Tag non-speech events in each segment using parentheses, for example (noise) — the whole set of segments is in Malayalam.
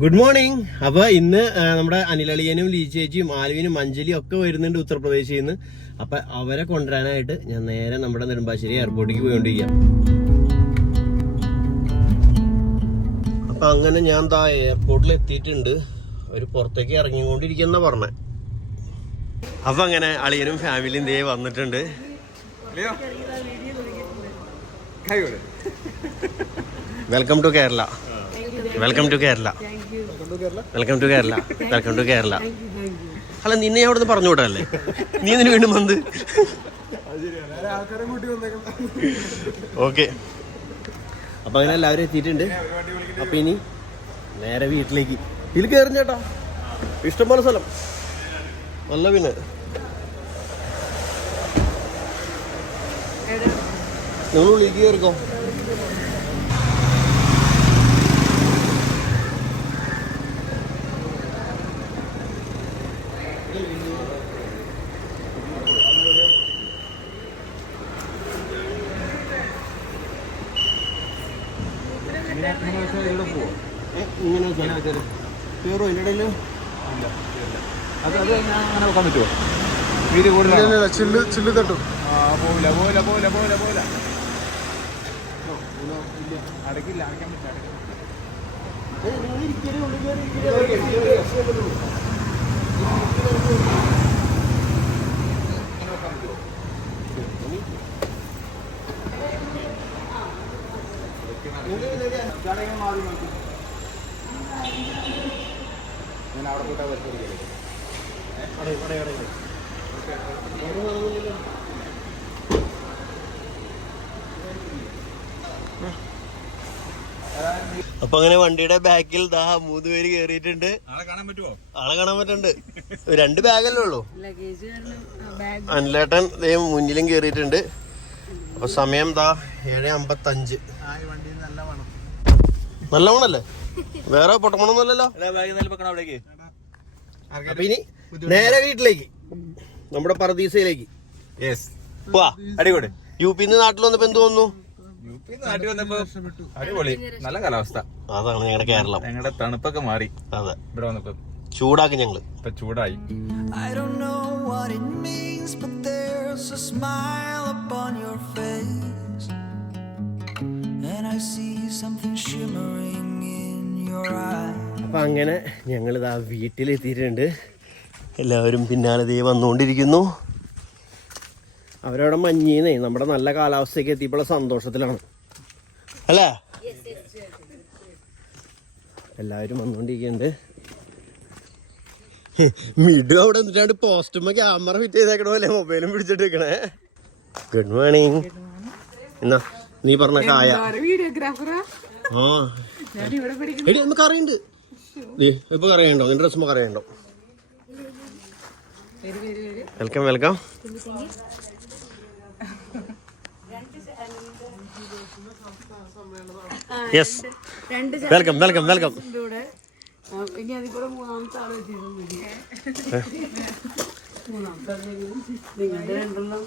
ഗുഡ് മോർണിംഗ് അപ്പൊ ഇന്ന് നമ്മുടെ അനിലളിയനും ലീ ചേച്ചിയും ആലുവിനും അഞ്ജലിയും ഒക്കെ വരുന്നുണ്ട് ഉത്തർപ്രദേശിൽ നിന്ന്. അപ്പൊ അവരെ കൊണ്ടുവരാനായിട്ട് ഞാൻ നേരെ നമ്മുടെ നെടുമ്പാശ്ശേരി എയർപോർട്ടിലേക്ക് പോയിക്കൊണ്ടിരിക്കാം അപ്പൊ അങ്ങനെ ഞാൻ താ എയർപോർട്ടിൽ എത്തിയിട്ടുണ്ട്. ഒരു പുറത്തേക്ക് ഇറങ്ങിക്കൊണ്ടിരിക്കുന്ന പറഞ്ഞേ. അപ്പൊ അങ്ങനെ അളിയനും ഫാമിലിയും ദേ വന്നിട്ടുണ്ട്. Welcome to Kerala welcome to Kerala welcome to Kerala welcome to Kerala അല്ല നിന്നെ ഞാൻ അവിടുന്ന് പറഞ്ഞു വിടാല്ലേ നീ ഇതിന് വീണ്ടും വന്ന് ഓക്കെ അപ്പൊ അങ്ങനെ എല്ലാവരും എത്തിയിട്ടുണ്ട്. അപ്പൊ ഇനി നേരെ വീട്ടിലേക്ക്. ഇതിൽ കയറും ചേട്ടാ. ഇഷ്ടംപോലെ സ്ഥലം. നല്ല പിന്നെ നിങ്ങൾ കയറിക്കോ ഏ, ഇങ്ങനെ വെച്ചാൽ കയറോ ഇതിന്റെ ഇടയിൽ അത് അത് ഞാൻ അങ്ങനെ വെക്കാൻ പറ്റുമോ? വീതി കൂടുതലാണ്? ചില്ല് ചില്ല് തട്ടും. ആ പോവില്ല പോവില്ല പോവില്ല പോവില്ല പോവില്ല. അടക്കില്ല അടയ്ക്കാൻ പറ്റില്ല അടയ്ക്കാൻ ഏ, നിങ്ങൾ ഇരിക്കൽ ഉള്ളിൽ കയറി ഇരിക്കൽ. പറ്റില്ല മാറി നോക്കി ഞാൻ അവിടെ കൂട്ടാൻ അടേ. അപ്പൊ അങ്ങനെ വണ്ടിയുടെ ബാക്കിൽ ദാ മൂന്ന് പേര് കേറിയിട്ടുണ്ട്. ആളെ കാണാൻ പറ്റുമോ ആളെ കാണാൻ പറ്റുന്നുണ്ട്. രണ്ട് ബാഗല്ലേ ഉള്ളൂ. ലഗേജ് ബാഗ് അനിലേട്ടൻ ദേ മുന്നിലും കേറിയിട്ടുണ്ട്. അപ്പൊ സമയം ദാ ഏഴ് അമ്പത്തി അഞ്ച് നല്ല മണല്ലേ? വേറെ പൊട്ടമണൊന്നുമല്ലല്ലോ. ബാഗ് നല്ല വെക്കണം അവിടേക്ക്? അപ്പൊ ഇനി നേരെ വീട്ടിലേക്ക്. നമ്മുടെ പറദീസയിലേക്ക് യെസ് പോവാ അടിപൊളി. യു പി നാട്ടിൽ വന്നപ്പോ എന്ത് തോന്നുന്നു? അടിപൊളി. നല്ല കാലാവസ്ഥ. അതാണ് ഞങ്ങളുടെ കേരളം. ഞങ്ങളുടെ തണുപ്പൊക്കെ മാറി. അതെ. ഇവിടെ വന്നപ്പോ ചൂടാക്കി ഞങ്ങൾ. ഇപ്പൊ ചൂടായി. And I see something shimmering in your eyes. അപ്പൊ അങ്ങനെ ഞങ്ങളിതാ വീട്ടിലെത്തിയിട്ടുണ്ട്. എല്ലാവരും പിന്നാലെ ദേ വന്നുകൊണ്ടിരിക്കുന്നു. അവരവിടെ മഞ്ഞീന്നേ നമ്മുടെ നല്ല കാലാവസ്ഥയ്ക്ക് എത്തിയപ്പോഴുള്ള സന്തോഷത്തിലാണ്. അല്ലേ? എല്ലാവരും വന്നുകൊണ്ടിരിക്കുന്നുണ്ട്. മിഡു അവിടെ എന്നിട്ടാണ്ട് പോസ്റ്റുമ്പോ ക്യാമറ ഫിറ്റ് ചെയ്തേക്കണ പോലെ മൊബൈലും പിടിച്ചിട്ട് വെക്കണേ ഗുഡ് മോർണിംഗ് എന്നാ നീ പറഞ്ഞ കായ. വീഡിയോഗ്രാഫറാ ആ. എടി നമുക്ക് അറിയണ്ട്. ഇപ്പൊ നിന്റെ dress അറിയണ്ടോ welcome welcome yes welcome welcome welcome ഇനി അതിൽ കൂടെ മൂന്നാമത്തെ. നിങ്ങളുടെ രണ്ടെണ്ണം.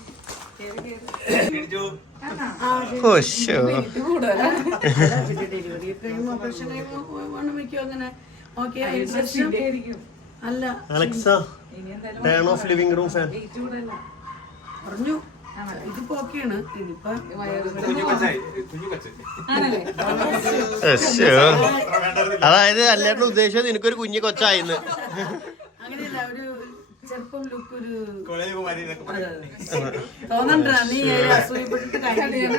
ഓ ഷോ ഡെലിവറി ഓപ്പറേഷൻ കഴിയുമ്പോൾ അങ്ങനെ. ഓക്കെ അല്ല. Alexa turn off living room fan പറഞ്ഞു. ഇതിപ്പോ ഓക്കെയാണ് ഇനിയിപ്പോ അതായത് അല്ലാണ്ട് ഉദ്ദേശം നിനക്കൊരു കുഞ്ഞു കൊച്ചായിന്ന്. അങ്ങനെയല്ല ഒരു ചെറുപ്പം ലുക്ക് ഒരു തോന്നണ്ട? നീ അസൂയപ്പെട്ടിട്ട് കാര്യമില്ല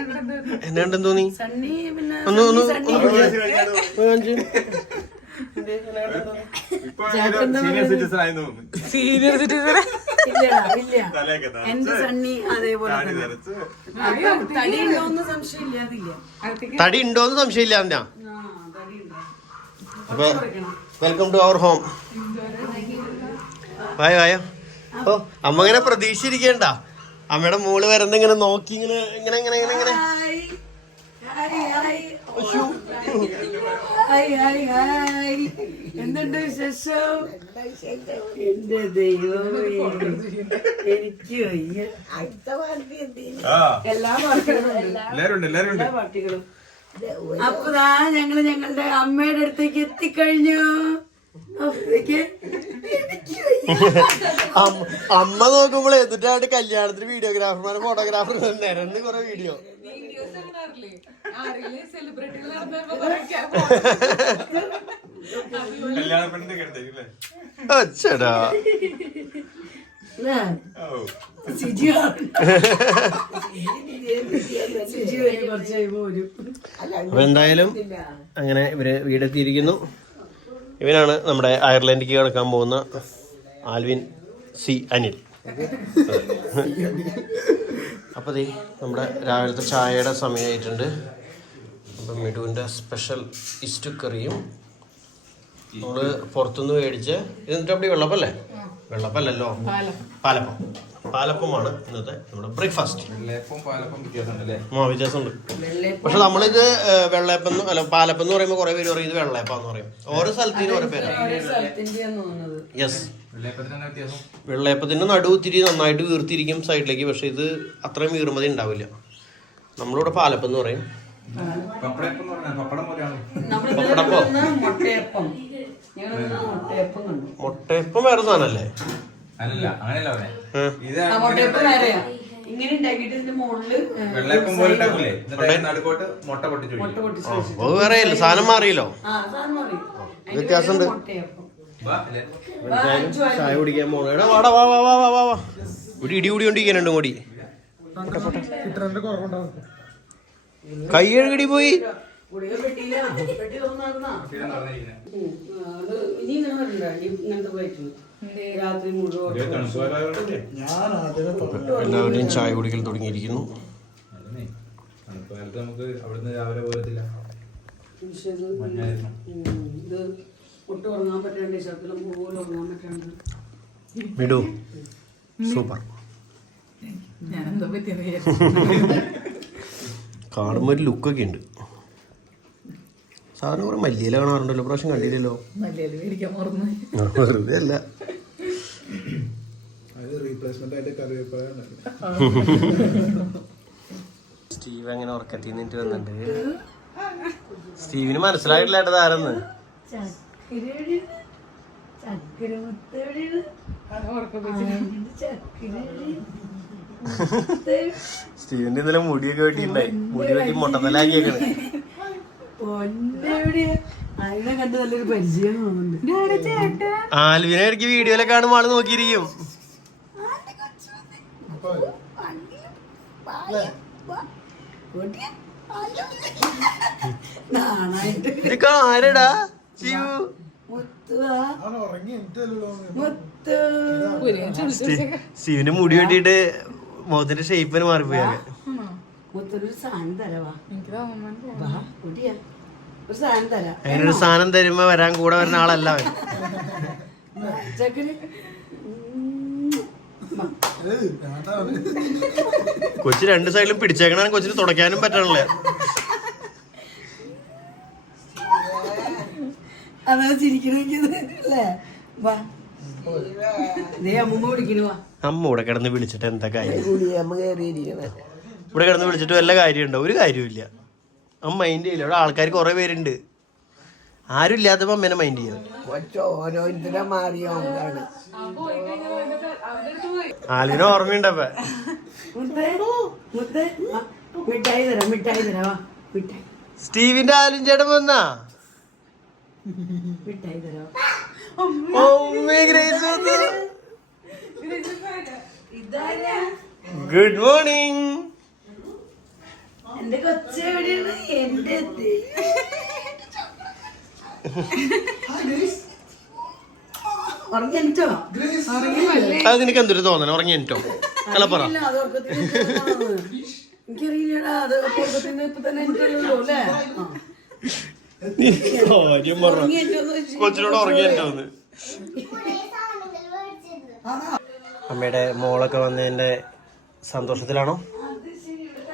എന്നാണ്ടെന്ന് തോന്നി? സണ്ണി പിന്നെ സീനിയർ സിറ്റിസൺ എന്റെ സണ്ണി അതേപോലെ തടി തടിയുണ്ടോന്ന് സംശയമില്ല തടി ഉണ്ടോന്ന് സംശയമില്ല അവനാ അപ്പൊ വെൽക്കം ടു അവർ ഹോം വായോ വായോ. ഓ അമ്മ ഇങ്ങനെ പ്രതീക്ഷിച്ചിരിക്കണ്ട. അമ്മയുടെ മോൾ വരുന്ന ഇങ്ങനെ നോക്കി ഇങ്ങനെ ഇങ്ങനെ ഇങ്ങനെ ഇങ്ങനെ ഇങ്ങനെ. എന്തുണ്ട് വിശേഷം? എന്റെ ദൈവമേ. എനിക്ക് വയ്യ. എല്ലാ പാർട്ടികളും ഉണ്ട്. എല്ലാരും ഉണ്ട് എല്ലാരും ഉണ്ട് എല്ലാ പാർട്ടികളും. അപ്പതാ ഞങ്ങൾ ഞങ്ങളുടെ അമ്മയുടെ അടുത്തേക്ക് എത്തിക്കഴിഞ്ഞു. അമ്മ- അമ്മ നോക്കുമ്പോൾ എന്നിട്ടാണ് കല്യാണത്തിന് വീഡിയോഗ്രാഫർമാര് ഫോട്ടോഗ്രാഫർ നിരന്ന് കുറെ വീഡിയോ അച്ഛടാ അപ്പൊ എന്തായാലും അങ്ങനെ ഇവർ വീടെത്തിയിരിക്കുന്നു. ഇവനാണ് നമ്മുടെ അയർലൻഡിലേക്ക് കിടക്കാൻ പോകുന്ന ആൽവിൻ സി അനിൽ. അപ്പോൾ ദേ നമ്മുടെ രാവിലത്തെ ചായയുടെ സമയമായിട്ടുണ്ട് അപ്പം മിടുവിന്റെ സ്പെഷ്യൽ ഇസ്റ്റു കറിയും നമ്മൾ പുറത്തുനിന്ന് മേടിച്ച് ഇത് എന്നിട്ട് അവിടെ വെള്ളപ്പല്ലേ? വെള്ളപ്പല്ലല്ലോ? പാലപ്പം. പാലപ്പമാണ് ഇന്നത്തെ നമ്മുടെ ബ്രേക്ക്ഫാസ്റ്റ്. വ്യത്യാസമുണ്ട് അല്ലേ ആ വ്യത്യാസമുണ്ട്. പക്ഷെ നമ്മളിത് വെള്ളയപ്പം അല്ല പാലപ്പം എന്ന് പറയുമ്പോൾ കുറെ പേര് പറയും ഇത് വെള്ളയപ്പെന്ന് പറയും. ഓരോ സ്ഥലത്തിനും ഓരോ പേരാണ് യെസ് വെള്ളയപ്പത്തിന്റെ നടു ഇത്തിരി നന്നായിട്ട് വീർത്തിരിക്കും സൈഡിലേക്ക് പക്ഷെ ഇത് അത്രയും വീർമതി ഉണ്ടാവില്ല. നമ്മളിവിടെ പാലപ്പം എന്ന് പറയും മുട്ടയപ്പം വേറെ സാധനല്ലേ? അല്ലല്ല അങ്ങനെയല്ല പറഞ്ഞേ. ഏഹ്. ഇത് ആ ഇങ്ങനെ ഉണ്ടാക്കിയിട്ട് ഇതിന്റെ മുകളിൽ ഏ, വെള്ളയപ്പം പോലെ ഉണ്ടാക്കൂലേ? എന്നിട്ട് അതിന്റെ നടുക്കോട്ട് മുട്ട പൊട്ടിച്ചു മുട്ട അത് വേറെ അല്ല? സാധനം മാറിയല്ലോ? വ്യത്യാസമുണ്ട്. അല്ലേ? ചായ കുടിക്കാൻ പോകണം വാടാ വാ വാ വാ വാ വാ. വാ ഒരു ഇടി കൂടി കൊണ്ടിരിക്കാനുണ്ട് കൂടി കൈ കഴുകടി പോയി ഇങ്ങനത്തെ വയറ്റിൽ രാത്രി മുഴുവൻ ഞാൻ? എല്ലാവരുടെയും ചായ കുടിക്കൽ തുടങ്ങിയിരിക്കുന്നു. അതന്നെ. നമുക്ക് അവിടുന്ന് രാവിലെ പോരത്തില്ല പക്ഷെ ഇത് മഞ്ഞായിരുന്നു. ഉം, ഇത് ഒട്ടും ഉറങ്ങാൻ പറ്റാണ്ട് ശബ്ദം പോലും ഉറങ്ങാൻ പറ്റാണ്ട്. വിടൂ. സൂപ്പർ. ഞാനെന്തോ പറ്റിയെന്ന് വിചാരിച്ചു. കാണുമ്പോൾ ഒരു ലുക്കൊക്കെ ഉണ്ട്. സാധാരണ കുറെ മല്ലിയില കാണാറുണ്ടല്ലോ പ്രാവശ്യം കണ്ടില്ലല്ലോ. വെറുതെ അല്ല. അത് റീപ്ലേസ്മെന്റ് ആയിട്ട് കറിവേപ്പില സ്റ്റീവ് അങ്ങനെ ഉറക്കത്തിൽ നിന്നിട്ട് വന്നിട്ട്? സ്റ്റീവിന് മനസ്സിലായിട്ടില്ല ഏട്ടത് ആരെന്ന് സ്റ്റീവിന്റെ ഇന്നലെ മുടിയൊക്കെ വെട്ടിണ്ടായി മുടി വെട്ടി മുട്ടത്തലാക്കിയേക്കണ്. ആൽവിനെ ഇടയ്ക്ക് വീഡിയോയിലെ കാണുമ്പോൾ ആൾ നോക്കിയിരിക്കും. ഇതൊക്കെ ആരടാ? ശിവു ശിവന് മുടി വേണ്ടിട്ട് മുഖത്തിന്റെ ഷേപ്പിന് മാറിപ്പോയാകെ മുത്തൊരു സാധനം തരവാ. വാ കുട്ടിയാ ഒരു സാധനം തരാം. തരുമ്പോ വരാൻ കൂടെ വരുന്ന ആളല്ല അവൻ. ചക്കന് കൊച്ചു രണ്ട് സൈഡിലും പിടിച്ചേക്കണ കൊച്ചിന് തുടയ്ക്കാനും പറ്റണില്ല. അതാ ചിരിക്കണമെങ്കിൽ അല്ലേ? വാ. ദേ അമ്മൂമ്മ വിളിക്കണു വാ. അമ്മ ഇവിടെ കിടന്ന് വിളിച്ചിട്ട് എന്താ കാര്യം? അമ്മ കയറിയിരിക്കണേ. ഇവിടെ കിടന്ന് വിളിച്ചിട്ട് വല്ല കാര്യമുണ്ടോ? ഒരു കാര്യമില്ല അവൻ മൈൻഡ് ചെയ്യില്ല. ഇവിടെ ആൾക്കാർ കുറെ പേരുണ്ട്. ആരും ഇല്ലാത്തപ്പോ അമ്മേനെ മൈൻഡ് ചെയ്യാം? ഓരോരുത്തരെ ആലിനെ ഓർമ്മയുണ്ടപ്പ മിഠായി തരാം മിഠായി തരാം വാ മിഠായി. സ്റ്റീവിന്റെ ആലും ചേട്ടൻ മിഠായി തരാം. വന്നു. ഗുഡ് മോർണിംഗ് എന്റെ കൊച്ചെവിടെയാണ് എന്റെ ദേ- ഉറങ്ങി എണീറ്റോ? അത് നിനക്ക് എന്തൊരു തോന്നണം ഉറങ്ങി എനിട്ടോ അല്ല പറ. ഇല്ല, അത് ഉറക്കത്തിൽ എണീറ്റതാണെന്ന്. എനിക്കറിയില്ലടാ അത് ഉറക്കത്തിന് ഇപ്പൊ തന്നെ എണീറ്റല്ലോ അല്ലേ? ആ. നീ കാര്യം പറ ഉറങ്ങി എണീറ്റോന്ന് ചോദിച്ചു. കൊച്ചിനോട് അമ്മയുടെ മോളൊക്കെ വന്നതിന്റെ സന്തോഷത്തിലാണോ?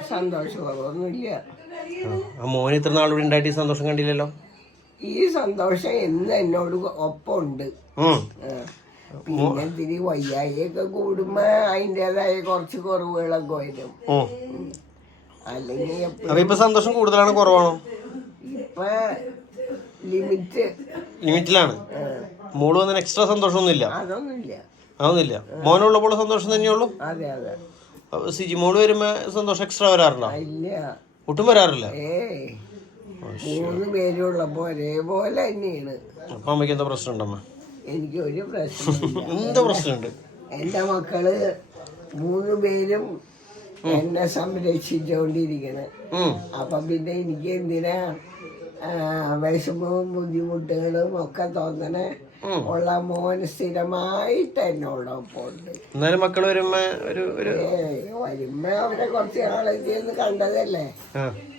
സന്തോഷമൊന്നുമില്ല ആ. മോന് ഇത്ര നാളൂടെ ഉണ്ടായിട്ട് ഈ സന്തോഷം കണ്ടില്ലല്ലോ? ഈ സന്തോഷം എന്ന് എന്നോട് ഒപ്പമുണ്ട്. പിന്നെ ഇത്തിരി വയ്യായിയൊക്കെ കൂടുമ്പോ അതിന്റെതായ കുറച്ച് കുറവുകളൊക്കെ വരും. അല്ലെങ്കിൽ അപ്പൊ ഇപ്പൊ സന്തോഷം കൂടുതലാണോ കുറവാണോ? ഇപ്പൊ ലിമിറ്റ്. ലിമിറ്റിലാണ്. മോൾ വന്നതിന് എക്സ്ട്രാ സന്തോഷമൊന്നുമില്ല? അതൊന്നുമില്ല. അതൊന്നുമില്ല. മോനുള്ളപ്പോൾ സന്തോഷം തന്നെയുള്ളൂ? അതെ അതെ. അപ്പൊ സിജി മോൾ വരുമ്പോ സന്തോഷം എക്സ്ട്രാ വരാറില്ല ഇല്ല. ഒട്ടും വരാറില്ല? മൂന്ന് പേരുള്ളപ്പോ ഒരേപോലെ തന്നെയാണ്. അപ്പൊ അമ്മയ്ക്ക് എന്താ പ്രശ്നം ഉണ്ടമ്മ എനിക്ക് ഒരു പ്രശ്നമില്ല (laughs) എന്താ പ്രശ്നമുണ്ട്? എന്റെ മക്കൾ മൂന്ന് പേരും എന്നെ സംരക്ഷിച്ചുകൊണ്ടിരിക്കണ് അപ്പൊ പിന്നെ എനിക്ക് എന്തിനാ വിഷമവും ബുദ്ധിമുട്ടുകളും ഒക്കെ തോന്നണേ ഉള്ള മോൻ സ്ഥിരമായിട്ട് എന്നോടൊപ്പം ഉണ്ട് എന്നാലും മക്കൾ വരുമ്പോ ഒരു ഒരു വരുമ്പോ അവരെ കുറച്ച് നാളെത്തിയെന്ന് കണ്ടതല്ലേ?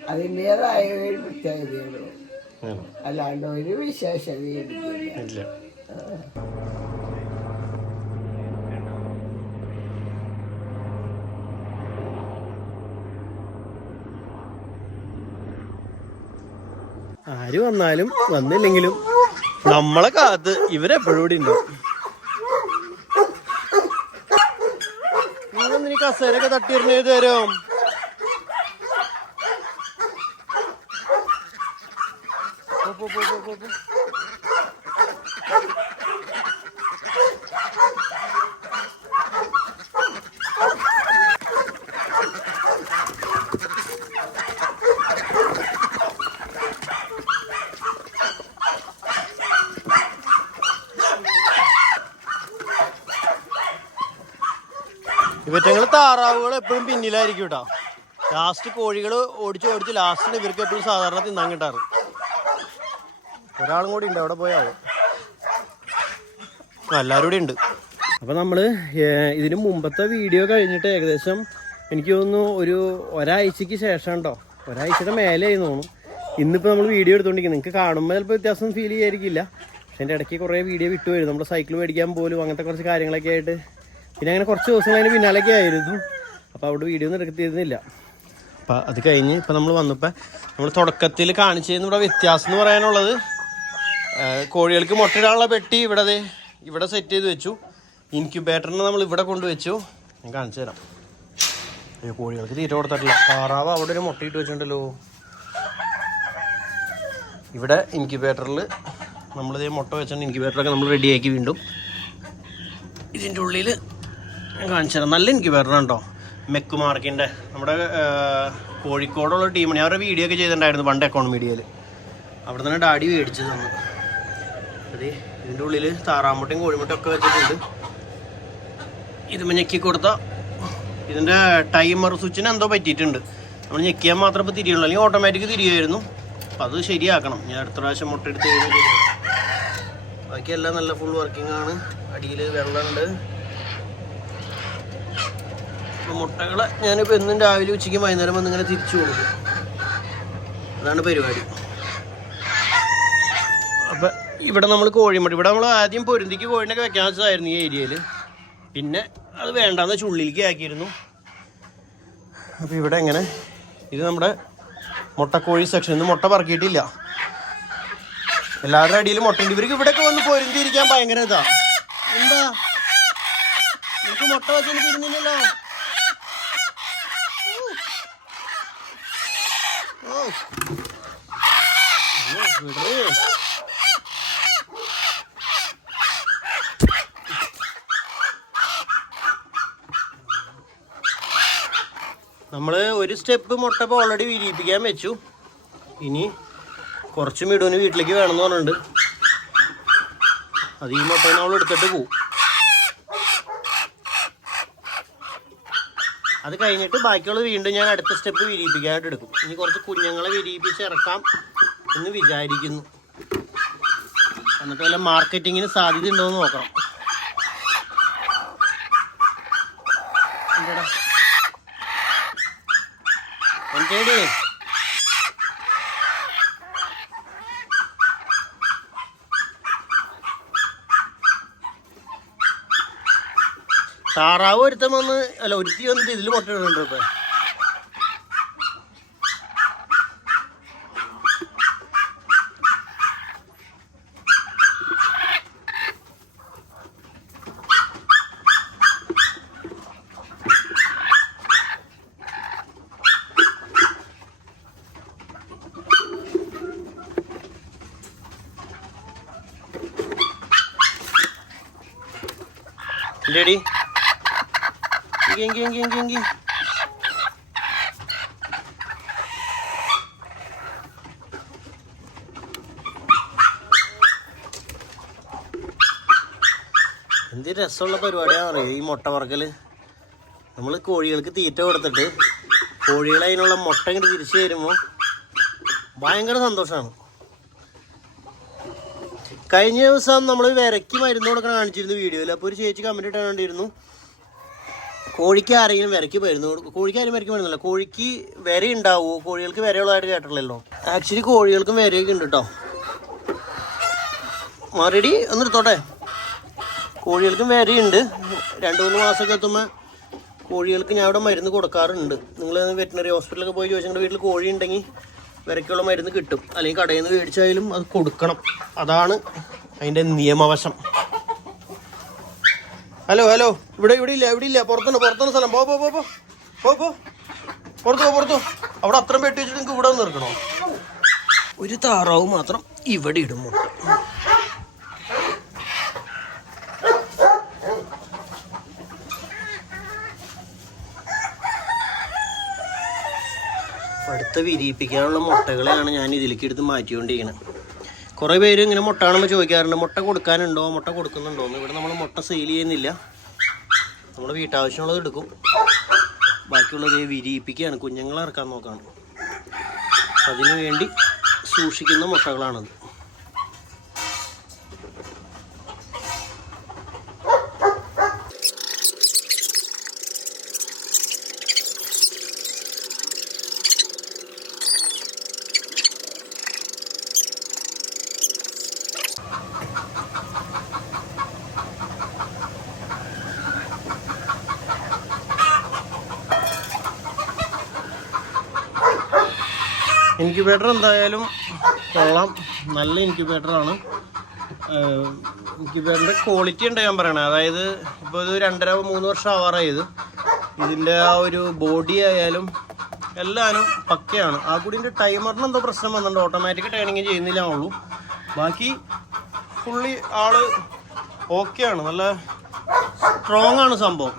അതിന്റെതായ ഒരു പ്രത്യേകതയുള്ളൂ. അല്ലാണ്ട് ഒരു വിശേഷതയും എനിക്കില്ല. ഇല്ല. ആര് വന്നാലും വന്നില്ലെങ്കിലും നമ്മളെ കാത്ത് ഇവരെപ്പോഴും ഇവിടെ ഉണ്ടാവും നിങ്ങളെന്തിനീ കസേരൊക്കെ തട്ടിയിരുന്നേ തരും പോ, പോ, പോ, പോ, പോ, പോ. ഇവറ്റങ്ങൾ താറാവുകൾ എപ്പോഴും പിന്നിലായിരിക്കും കേട്ടോ. ലാസ്റ്റ് കോഴികൾ ഓടിച്ച് ഓടിച്ച് ലാസ്റ്റിന് ഇവർക്ക് എപ്പോഴും സാധാരണ തിന്നാൻ കിട്ടാറ്. ഒരാളും കൂടി ഉണ്ട് അവിടെ പോയാവും എല്ലാവരും കൂടി ഉണ്ട്. അപ്പോൾ നമ്മൾ ഇതിന് മുമ്പത്തെ വീഡിയോ കഴിഞ്ഞിട്ട് ഏകദേശം എനിക്ക് തോന്നുന്നു ഒരു ഒരാഴ്ചക്ക് ശേഷം ഉണ്ടോ? ഒരാഴ്ചയുടെ മേലെയായി തോന്നുന്നു. ഇന്നിപ്പോൾ നമ്മൾ വീഡിയോ എടുത്തുകൊണ്ടിരിക്കും നിങ്ങൾക്ക് കാണുമ്പോൾ ചിലപ്പോൾ വ്യത്യാസം ഫീൽ ചെയ്യായിരിക്കില്ല. പക്ഷെ എന്റെ ഇടയ്ക്ക് കുറേ വീഡിയോ വിട്ടു വരും നമ്മൾ സൈക്കിൾ മേടിക്കാൻ പോലും അങ്ങനത്തെ കുറച്ച് കാര്യങ്ങളൊക്കെ ആയിട്ട്. പിന്നെ അങ്ങനെ കുറച്ച് ദിവസങ്ങൾ അതിന് പിന്നാലൊക്കെ ആയിരുന്നു. അപ്പോൾ അവിടെ വീഡിയോ ഒന്നും എടുത്തിരുന്നില്ല. അപ്പോൾ അത് കഴിഞ്ഞ് ഇപ്പോൾ നമ്മൾ വന്നപ്പോൾ നമ്മൾ തുടക്കത്തിൽ കാണിച്ചതിന് ഇവിടെ വ്യത്യാസം എന്ന് പറയാനുള്ളത് കോഴികൾക്ക് മുട്ടയിടാനുള്ള പെട്ടി ഇവിടെ ഇവിടെ സെറ്റ് ചെയ്ത് വെച്ചു. ഇൻക്യുബേറ്ററിനെ നമ്മൾ ഇവിടെ കൊണ്ടുവച്ചു ഞാൻ കാണിച്ചു തരാം. അയ്യോ കോഴികൾക്ക് തീറ്റ കൊടുത്തിട്ടില്ല. താറാവ് അവിടെ ഒരു മുട്ടയിട്ട് വെച്ചിട്ടുണ്ടല്ലോ. ഇവിടെ ഇൻക്യുബേറ്ററിൽ നമ്മളിത് മുട്ട വെച്ചിട്ട് ഇൻക്യുബേറ്ററൊക്കെ നമ്മൾ റെഡിയാക്കി വീണ്ടും. ഇതിന്റെ ഉള്ളിൽ ഞാൻ കാണിച്ചു തരാം. നല്ല ഇൻക്യുബേറ്ററാണ് കേട്ടോ. മെക്ക് മാർക്കിന്റെ നമ്മുടെ കോഴിക്കോടുള്ള ടീമിന് ഒരു വീഡിയോ ഒക്കെ ചെയ്തിട്ടുണ്ടായിരുന്നു പണ്ട് അക്കൗണ്ട് മീഡിയയിൽ അവിടെ നിന്ന് ഡാഡി മേടിച്ചു തന്നു. അത് ഇതിന്റെ ഉള്ളിൽ താറാമുട്ടയും കോഴിമുട്ടയും ഒക്കെ വെച്ചിട്ടുണ്ട്. ഇത് ഞെക്കി കൊടുത്ത ഇതിന്റെ ടൈമർ സ്വിച്ചിന് എന്തോ പറ്റിയിട്ടുണ്ട്. നമ്മൾ ഞെക്കിയാൽ മാത്രമേ ഇപ്പോൾ തിരിയുള്ളൂ. അല്ലെങ്കിൽ ഓട്ടോമാറ്റിക് തിരിയുമായിരുന്നു. അപ്പം അത് ശരിയാക്കണം. ഞാൻ അടുത്ത പ്രാവശ്യം മുട്ട എടുത്ത് കഴിഞ്ഞാൽ ബാക്കിയെല്ലാം നല്ല ഫുൾ വർക്കിംഗ് ആണ്. അടിയിൽ വെള്ളമുണ്ട്. മുട്ടകളെ ഞാനിപ്പോൾ എന്നും രാവിലെ ഉച്ചയ്ക്ക് വൈകുന്നേരം വന്ന് ഇങ്ങനെ തിരിച്ചു കൊടുക്കും. അതാണ് പരിപാടി. അപ്പം ഇവിടെ നമ്മൾ കോഴിമുട്ട ഇവിടെ നമ്മൾ ആദ്യം പൊരുന്തിക്ക് കോഴിനൊക്കെ വെക്കാൻ വെച്ചതായിരുന്നു ഈ ഏരിയയിൽ പിന്നെ അത് വേണ്ടാന്ന് ചുള്ളിലേക്ക് ആക്കിയിരുന്നു. അപ്പോൾ ഇവിടെ എങ്ങനെ? ഇത് നമ്മുടെ മുട്ടക്കോഴി സെക്ഷൻ ഇന്ന് മുട്ട പറക്കിയിട്ടില്ല. എല്ലാവരുടെ അടിയിൽ മുട്ടയുണ്ട്. ഇവർക്ക് ഇവിടെയൊക്കെ വന്ന് പൊരുന്തിരിക്കാൻ ഭയങ്കര ഇതാ. എന്താ? നമുക്ക് മുട്ട തിരുന്നില്ലല്ലോ ഓ. ഓ, വിടറ്. നമ്മൾ ഒരു സ്റ്റെപ്പ് മുട്ട ഇപ്പോൾ ഓൾറെഡി വിരിയിപ്പിക്കാൻ വെച്ചു. ഇനി കുറച്ച് മിടുവിന് വീട്ടിലേക്ക് വേണമെന്ന് പറഞ്ഞിട്ടുണ്ട്. അത് ഈ മുട്ട നമ്മൾ എടുത്തിട്ട് പോവും. അത് കഴിഞ്ഞിട്ട് ബാക്കിയുള്ളത് വീണ്ടും ഞാൻ അടുത്ത സ്റ്റെപ്പ് വിരിയിപ്പിക്കാനായിട്ട് എടുക്കും. ഇനി കുറച്ച് കുഞ്ഞുങ്ങളെ വിരിയിപ്പിച്ച് ഇറക്കാം എന്ന് വിചാരിക്കുന്നു. എന്നിട്ട് വല്ല മാർക്കറ്റിങ്ങിന് സാധ്യത ഉണ്ടോ എന്ന് നോക്കണം. എന്തേടാ? എന്തേടി? താറാവ് ഒരുത്തം വന്ന് അല്ല ഒരുത്തി വന്നിട്ട് ഇതിൽ മുട്ടയിടുന്നുണ്ട് ഇപ്പൊ. ready എങ്കി ging, ging, ging, ging. എന്ത് രസമുള്ള പരിപാടിയാണെന്ന് പറയുക ഈ മുട്ട പറക്കൽ നമ്മൾ കോഴികൾക്ക് തീറ്റ കൊടുത്തിട്ട് കോഴികൾ അതിനുള്ള മുട്ട ഇങ്ങോട്ട് തിരിച്ചു തരുമ്പോൾ ഭയങ്കര സന്തോഷമാണ് കഴിഞ്ഞ ദിവസം നമ്മൾ വിരക്കി മരുന്ന് കൊടുക്കണം കാണിച്ചിരുന്നു വീഡിയോയിൽ അപ്പോൾ ഒരു ചേച്ചി കമന്റ് ഇട്ടാണ്ടിരുന്നു കോഴിക്ക് ആരെങ്കിലും വിരയ്ക്ക് വരുന്നു? കോഴിക്ക് ആരും വരയ്ക്ക് വരുന്നില്ല. കോഴിക്ക് വിര ഉണ്ടാവുമോ കോഴികൾക്ക് വിരയുള്ളതായിട്ട് കേട്ടില്ലല്ലോ ആക്ച്വലി കോഴികൾക്കും വിരയൊക്കെ ഉണ്ട് കേട്ടോ മറുപടി ഒന്ന് എടുത്തോട്ടെ? കോഴികൾക്കും വിരയുണ്ട് രണ്ട് മൂന്ന് മാസമൊക്കെ എത്തുമ്പോൾ കോഴികൾക്ക് ഞാൻ അവിടെ മരുന്ന് കൊടുക്കാറുണ്ട്. നിങ്ങൾ വെറ്റിനറി ഹോസ്പിറ്റലൊക്കെ പോയി ചോദിച്ചാൽ വീട്ടിൽ കോഴി ഉണ്ടെങ്കിൽ വിരയ്ക്കുള്ള മരുന്ന് കിട്ടും. അല്ലെങ്കിൽ കടയിൽ നിന്ന് മേടിച്ചായാലും അത് കൊടുക്കണം. അതാണ് അതിന്റെ നിയമവശം. ഹലോ ഹലോ ഇവിടെ ഇവിടെ ഇല്ല ഇവിടെ ഇല്ല. പുറത്തുണ്ട് പുറത്തുണ്ട് സ്ഥലം. പോ പോ പോ പോ. പോ പോ. പുറത്തു പോ പുറത്തു അവിടെ അത്രയും പെട്ടി വെച്ചിട്ട് നിങ്ങൾക്ക് ഇവിടെ വന്ന് നിൽക്കണോ? ഒരു താറാവ് മാത്രം ഇവിടെ ഇടും മുട്ട. അടുത്ത വിരിയിപ്പിക്കാനുള്ള മുട്ടകളെയാണ് ഞാൻ ഇതിലേക്ക് എടുത്ത് മാറ്റിക്കൊണ്ടിരിക്കുന്നത് കുറേ പേര് ഇങ്ങനെ മുട്ട കാണുമ്പോൾ ചോദിക്കാറുണ്ട്. മുട്ട കൊടുക്കാനുണ്ടോ? മുട്ട കൊടുക്കുന്നുണ്ടോ ഇവിടെ നമ്മൾ മുട്ട സെയിൽ ചെയ്യുന്നില്ല. നമ്മൾ വീട്ടാവശ്യമുള്ളത് എടുക്കും. ബാക്കിയുള്ളത് വിരിയിപ്പിക്കുകയാണ്. കുഞ്ഞുങ്ങളെ ഇറക്കാൻ നോക്കാണ്. അതിനു വേണ്ടി സൂക്ഷിക്കുന്ന മുട്ടകളാണത്. ഇൻക്യുബേറ്റർ എന്തായാലും കൊള്ളാം. നല്ല ഇൻക്യുബേറ്ററാണ് ഇൻക്യുബേറ്ററിന്റെ ക്വാളിറ്റി ഉണ്ട് ഞാൻ പറയണത് അതായത് ഇപ്പോൾ ഇത് രണ്ടര മൂന്ന് വർഷം ആവാറായത്. ഇതിന്റെ ആ ഒരു ബോഡി ആയാലും എല്ലാനും പക്കയാണ്. ആ കൂടി ടൈമറിന് എന്തോ പ്രശ്നം വന്നിട്ടുണ്ട്. ഓട്ടോമാറ്റിക് ട്രെയിനിങ് ചെയ്യുന്നില്ല ഉള്ളൂ ബാക്കി ഫുള്ളി ആൾ ഓക്കെയാണ് നല്ല സ്ട്രോങ് ആണ് സംഭവം.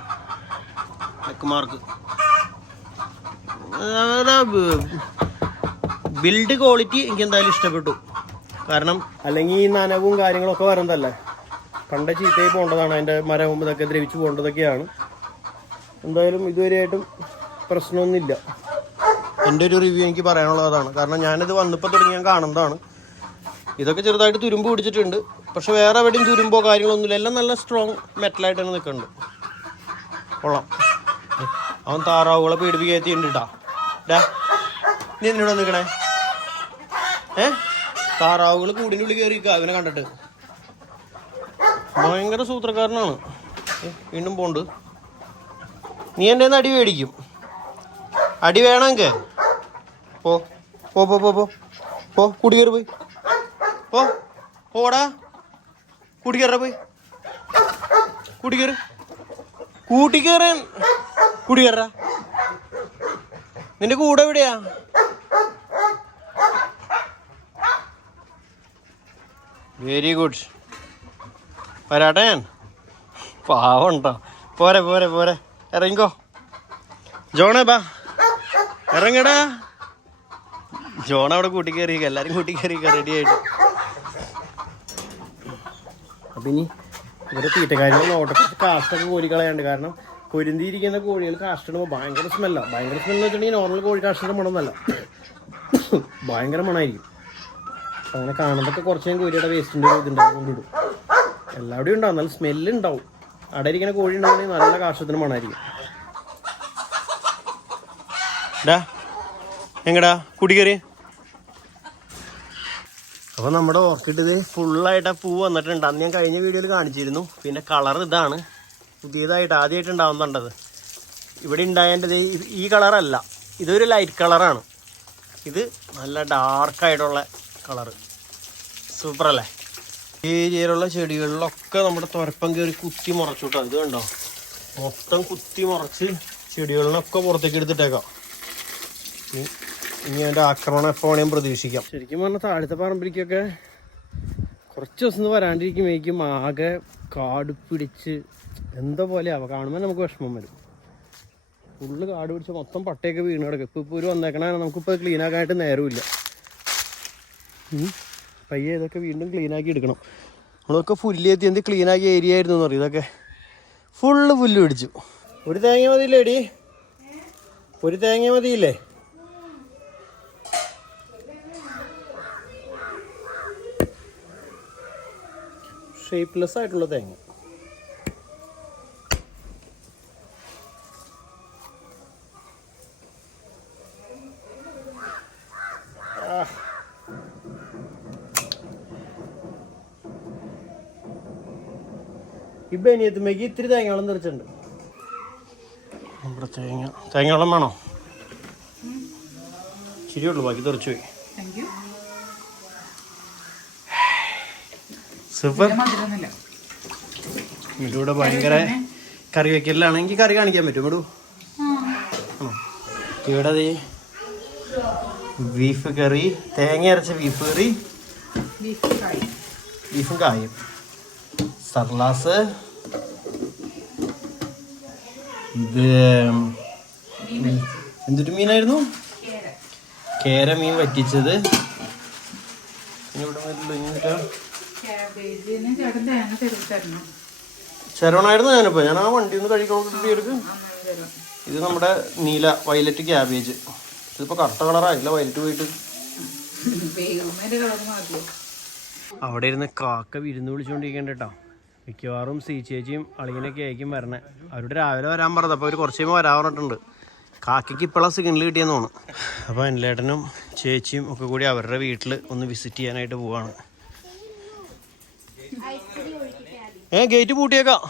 നെക്കുമാർക്ക് ബിൽഡ് ക്വാളിറ്റി എനിക്ക് എന്തായാലും ഇഷ്ടപ്പെട്ടു. കാരണം അല്ലെങ്കിൽ ഈ നനവും കാര്യങ്ങളൊക്കെ വരുന്നതല്ലേ? പണ്ട് ചീത്തയായി പോകേണ്ടതാണ്. അതിന്റെ മരവും ഇതൊക്കെ ദ്രവിച്ചു പോകേണ്ടതൊക്കെയാണ്. എന്തായാലും ഇതുവരെയായിട്ടും പ്രശ്നമൊന്നുമില്ല. എന്റെ ഒരു റിവ്യൂ എനിക്ക് പറയാനുള്ളതാണ്. അതാണ് കാരണം ഞാനിത് വന്നപ്പോൾ തുടങ്ങി ഞാൻ കാണുന്നതാണ്. ഇതൊക്കെ ചെറുതായിട്ട് തുരുമ്പ് പിടിച്ചിട്ടുണ്ട്. പക്ഷെ വേറെ എവിടെയും തുരുമ്പോ കാര്യങ്ങളൊന്നുമില്ല. എല്ലാം നല്ല സ്ട്രോങ് മെറ്റലായിട്ട് തന്നെ നിൽക്കുന്നുണ്ട് കൊള്ളാം. അവൻ താറാവുകളെ പേടിപ്പിക്കത്തിണ്ട് ട്ടാ. ഡാ നീ എന്നോട് നിൽക്കണേ? ഏ? താറാവുകൾ കൂടിന്റെ ഉള്ളിൽ കയറി അവനെ കണ്ടിട്ട്. ഭയങ്കര സൂത്രക്കാരനാണ്. വീണ്ടും പോണ്ട്. നീ എന്റെ അടി മേടിക്കും. അടി വേണമെങ്കിൽ പോ. പോ പോ പോ പോ. കുടിയേറി പോയി. പോ. പോടാ. കൂടി കയറ പോയി കൂട്ടിക്കേറ്. കൂട്ടിക്കേറാൻ കൂട്ടി കയറാൻ കൂടി കയറ നിന്റെ കൂടെ എവിടെയാ? വെരി ഗുഡ് വരാട്ടെ ഞാൻ. പാവണ്ടോ. പോരെ പോരെ പോരെ. ഇറങ്ങിക്കോ. ജോണേ ബാ. ഇറങ്ങടാ. ജോൺ അവിടെ കൂട്ടി കയറി എല്ലാവരും കൂട്ടി കയറി റെഡി ആയിട്ട്. അപ്പൊ ഇനി ഇവരെ തീറ്റക്കാരികൾ ഓട്ടത്തിൽ കാഷ്ടൊക്കെ കോരി കളയാണ്ട് കാരണം കൊരുന്തിയിരിക്കുന്ന കോഴികൾ കാഷ്ടിടുമ്പോൾ ഭയങ്കര സ്മെല്ല ഭയങ്കര സ്മെല്ലെന്ന് വെച്ചിട്ടുണ്ടെങ്കിൽ നോർമൽ കോഴി കാഷ്ടിന്റെ മണമൊന്നല്ല ഭയങ്കര മണമായിരിക്കും അങ്ങനെ കാണുന്നതൊക്കെ കുറച്ച് ഞാൻ കോഴിയുടെ വേസ്റ്റിന്റെ ഇതുണ്ടാവും കൊണ്ടിടും എല്ലാവിടെയും ഉണ്ടാവും. നല്ല സ്മെല്ല് ഉണ്ടാവും അവിടെ ഇരിക്കുന്ന കോഴി ഉണ്ടാവുകയാണെങ്കിൽ നല്ല കാഷ്ടത്തിന് മണമായിരിക്കും എങ്ങടാ? കുടി അപ്പോൾ നമ്മുടെ ഓർക്കിഡ് ഇത് ഫുള്ളായിട്ട് ആ പൂ വന്നിട്ടുണ്ട്. അന്ന് ഞാൻ കഴിഞ്ഞ വീഡിയോയിൽ കാണിച്ചിരുന്നു. പിന്നെ കളർ ഇതാണ്. പുതിയതായിട്ട് ആദ്യമായിട്ട് ഉണ്ടാവുന്നുണ്ടത് ഇവിടെ ഉണ്ടായതിന്റെ ഈ കളറല്ല ഇതൊരു ലൈറ്റ് കളറാണ് ഇത് നല്ല ഡാർക്കായിട്ടുള്ള കളറ് സൂപ്പർ അല്ലേ? ഈ ഏരിയയിലുള്ള ചെടികളിലൊക്കെ നമ്മുടെ തുരപ്പം കയറി കുത്തി മുറച്ചു കേട്ടോ ഇത് കണ്ടോ? മൊത്തം കുത്തി മുറച്ച് ചെടികളിലൊക്കെ പുറത്തേക്ക് എടുത്തിട്ടേക്കാം. ഇനി- അതിന്റെ ആക്രമണം എപ്പോൾ വേണേലും പ്രതീക്ഷിക്കാം. ശരിക്കും പറഞ്ഞാൽ താഴത്തെ പറമ്പിലേക്കൊക്കെ കുറച്ച് ദിവസം വരാണ്ടിരിക്കുമ്പോഴേക്കും ആകെ കാട് പിടിച്ച് എന്താ പോലെ അവ കാണുമ്പോൾ നമുക്ക് വിഷമം വരും. ഫുള്ള് കാട് പിടിച്ച് മൊത്തം പട്ടയൊക്കെ വീണ് കിടക്കും. ഇപ്പോൾ ഇപ്പോൾ ഒരു വന്നേക്കണ നമുക്കിപ്പോൾ ക്ലീൻ ആക്കാനായിട്ട് നേരമില്ല. പയ്യെ ഇതൊക്കെ വീണ്ടും ക്ലീൻ ആക്കി എടുക്കണം. നമ്മളൊക്കെ ഫുല്ല് എത്തി എന്ത് ക്ലീൻ ആക്കിയ ഏരിയ ആയിരുന്നു എന്ന് പറയും ഇതൊക്കെ ഫുള്ള് പുല്ല് പിടിച്ചു. ഒരു തേങ്ങ മതിയില്ലേ എടി? ഒരു തേങ്ങ മതിയില്ലേ? ഷേപ്പ്ലെസ് ആയിട്ടുള്ള തേങ്ങ. ഈ ബനിയത്തുമ്മയ്ക്ക് ഇത്തിരി തേങ്ങവെള്ളം തെറിച്ചിട്ടുണ്ട്. നമ്മുടെ തേങ്ങ. വെള്ളം വേണോ? ശരിയുള്ളൂ ബാക്കി തെറിച്ചു പോയി താങ്ക് യു സൂപ്പർ ഇവിടെ ഭയങ്കര കറി വെക്കലാണെങ്കിൽ കറി കാണിക്കാൻ പറ്റും. ഇവിടെ ഇവിടെ ബീഫ് കറി തേങ്ങ അരച്ച ബീഫ് കറി. ബീഫും കായും. സർലാസ്. ഇത് എന്തൊരു മീനായിരുന്നു? കേര. മീൻ വറ്റിച്ചത്. പിന്നെ ഇവിടെ ശരവണായിരുന്നു ഞാനിപ്പോ. ഞാൻ ആ വണ്ടി ഒന്ന് എടുക്കും. ഇത് നമ്മുടെ നീല വയലറ്റ് ക്യാബേജ്. ഇതിപ്പോ കറുത്ത കളറായില്ല വയലറ്റ് പോയിട്ട്. വേഗമേന്റെ കളർ മാറിയോ? അവിടെ ഇരുന്ന് കാക്ക വിരുന്ന് വിളിച്ചുകൊണ്ടിരിക്കണ്ട കേട്ടോ മിക്കവാറും സി ചേച്ചിയും അളിയനൊക്കെ ആയിരിക്കും വരണേ. അവരോട് രാവിലെ വരാൻ പറഞ്ഞത്. അപ്പോൾ അവർ കുറച്ച് കഴിയുമ്പോൾ വരാൻ പറഞ്ഞിട്ടുണ്ട്. കാക്കയ്ക്ക് ഇപ്പോഴാണ് സിഗ്നൽ കിട്ടിയെന്ന് തോന്നുന്നു. അപ്പോൾ അനിലേട്ടനും ചേച്ചിയും ഒക്കെ കൂടി അവരുടെ വീട്ടിൽ ഒന്ന് വിസിറ്റ് ചെയ്യാനായിട്ട് പോവാണ്. ഏ ഗേറ്റ് പൂട്ടിയേക്കാം.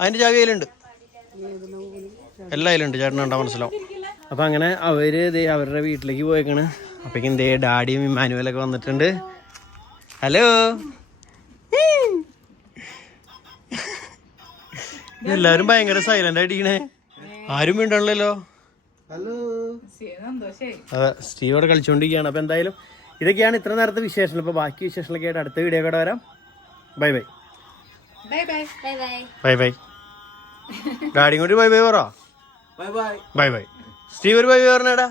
അതിന്റെ ചാവി എല്ലാം അതിലുണ്ട് ചേട്ടൻ കണ്ടാൽ മനസ്സിലാവും. അപ്പം അങ്ങനെ അവർ അവരുടെ വീട്ടിലേക്ക് പോയേക്കാണ്. അപ്പോഴേക്കും ദേ ഡാഡിയും ഇമാനുവലൊക്കെ വന്നിട്ടുണ്ട്. ഹലോ? എല്ലാരും ഭയങ്കര സൈലന്റ് ആയിട്ടിരിക്കണേ. ആരും വീണ്ടല്ലോ സന്തോഷായി അതെ സ്റ്റീവോടെ കളിച്ചോണ്ടിരിക്കുകയാണ്. അപ്പൊ എന്തായാലും ഇതൊക്കെയാണ് ഇത്ര നേരത്തെ വിശേഷങ്ങൾ. അപ്പോൾ ബാക്കി വിശേഷങ്ങളൊക്കെ ആയിട്ട് അടുത്ത വീഡിയോ കൂടെ വരാം. Bye bye bye bye daddy കൊണ്ട് ബൈ ബൈ പറ. ബൈ ബൈ സ്റ്റീവ് ഒരു ബൈ ബൈ പറഞ്ഞേടാ.